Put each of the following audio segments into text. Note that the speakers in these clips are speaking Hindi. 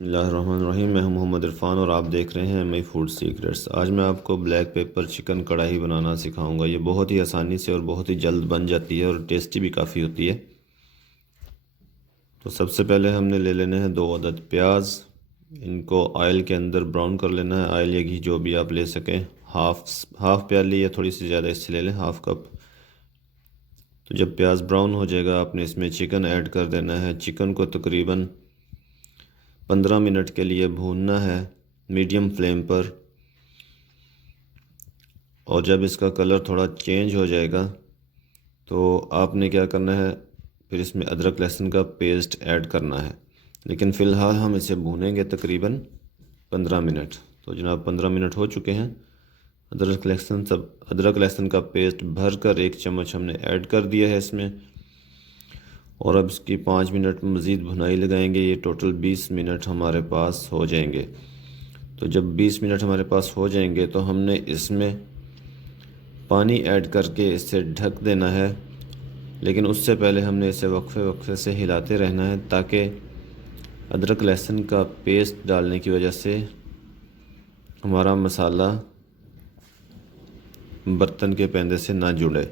बिस्मिल्लाहिर्रहमानिर्रहीम। मैं हूं मोहम्मद इरफान और आप देख रहे हैं मई फूड सीक्रेट्स। आज मैं आपको ब्लैक पेपर चिकन कढ़ाई बनाना सिखाऊंगा। ये बहुत ही आसानी से और बहुत ही जल्द बन जाती है और टेस्टी भी काफ़ी होती है। तो सबसे पहले हमने ले लेने हैं 2 अदद प्याज। इनको ऑयल के अंदर ब्राउन कर लेना है। ऑयल या घी जो भी आप ले सकें। हाफ प्याली या थोड़ी सी ज़्यादा इससे ले लें, हाफ कप। तो जब प्याज ब्राउन हो जाएगा आपने इसमें चिकन ऐड कर देना है। चिकन को तकरीबन 15 मिनट के लिए भूनना है मीडियम फ्लेम पर। और जब इसका कलर थोड़ा चेंज हो जाएगा तो आपने क्या करना है, फिर इसमें अदरक लहसुन का पेस्ट ऐड करना है। लेकिन फ़िलहाल हम इसे भूनेंगे तकरीबन 15 मिनट। तो जनाब 15 मिनट हो चुके हैं। अदरक लहसुन का पेस्ट भर कर 1 चम्मच हमने ऐड कर दिया है इसमें। और अब इसकी 5 मिनट मज़ीद भुनाई लगाएंगे। ये टोटल 20 मिनट हमारे पास हो जाएंगे। तो जब 20 मिनट हमारे पास हो जाएंगे तो हमने इसमें पानी ऐड करके इसे ढक देना है। लेकिन उससे पहले हमने इसे वक्फे वक्फे से हिलाते रहना है ताकि अदरक लहसुन का पेस्ट डालने की वजह से हमारा मसाला बर्तन के पैंदे से ना जुड़े।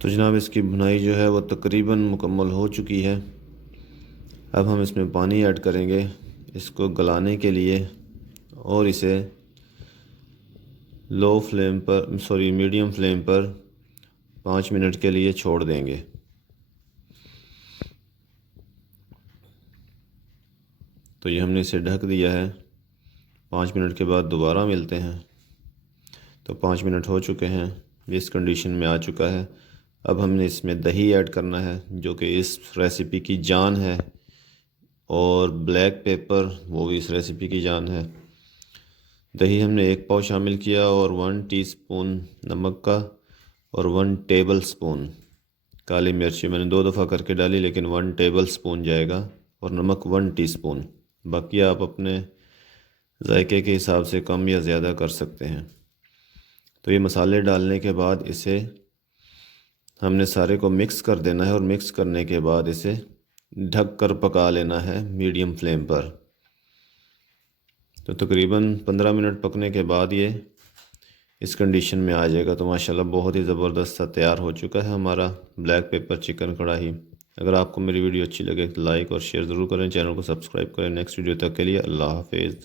तो जनाब इसकी भुनाई जो है वो तकरीबन मुकम्मल हो चुकी है। अब हम इसमें पानी ऐड करेंगे इसको गलाने के लिए और इसे मीडियम फ्लेम पर 5 मिनट के लिए छोड़ देंगे। तो ये हमने इसे ढक दिया है। 5 मिनट के बाद दोबारा मिलते हैं। तो 5 मिनट हो चुके हैं, इस कंडीशन में आ चुका है। अब हमने इसमें दही ऐड करना है जो कि इस रेसिपी की जान है, और ब्लैक पेपर वो भी इस रेसिपी की जान है। दही हमने 1 पाव शामिल किया और 1 टीस्पून नमक का और 1 टेबल स्पून काली मिर्ची मैंने 2 दफ़ा करके डाली, लेकिन 1 टेबल स्पून जाएगा। और नमक 1 टीस्पून। बाकी आप अपने जायके के हिसाब से कम या ज़्यादा कर सकते हैं। तो ये मसाले डालने के बाद इसे हमने सारे को मिक्स कर देना है और मिक्स करने के बाद इसे ढक कर पका लेना है मीडियम फ्लेम पर। तो तकरीबन 15 मिनट पकने के बाद ये इस कंडीशन में आ जाएगा। तो माशाल्लाह बहुत ही ज़बरदस्त सा तैयार हो चुका है हमारा ब्लैक पेपर चिकन कढ़ाई। अगर आपको मेरी वीडियो अच्छी लगे तो लाइक और शेयर ज़रूर करें, चैनल को सब्सक्राइब करें। नेक्स्ट वीडियो तक के लिए अल्लाह हाफिज़।